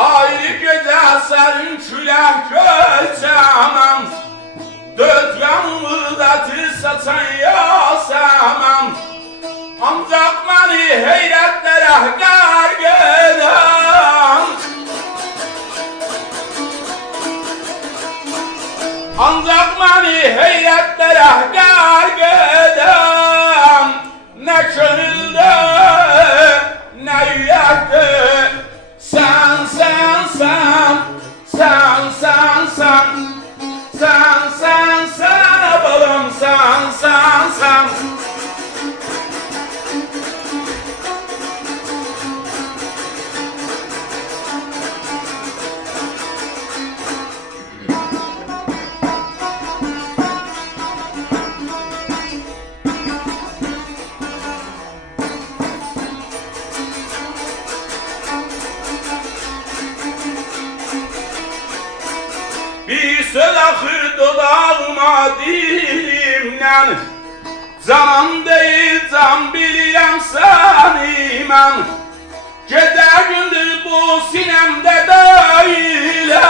Ayrı gece sarın külah göçemem, dört yanlıda tır saçan yasamam. Ancak beni heyretlere gark eden, ancak beni heyretlere gark eden, ne gönülde ne yürekte sen sen sen sen sen sen sen sen sen balım sen sen sen. Bir söz akır dudağıma dilimden, canan değil can bilirəm səni mən. Gecə gündüz bu sinemde değilim,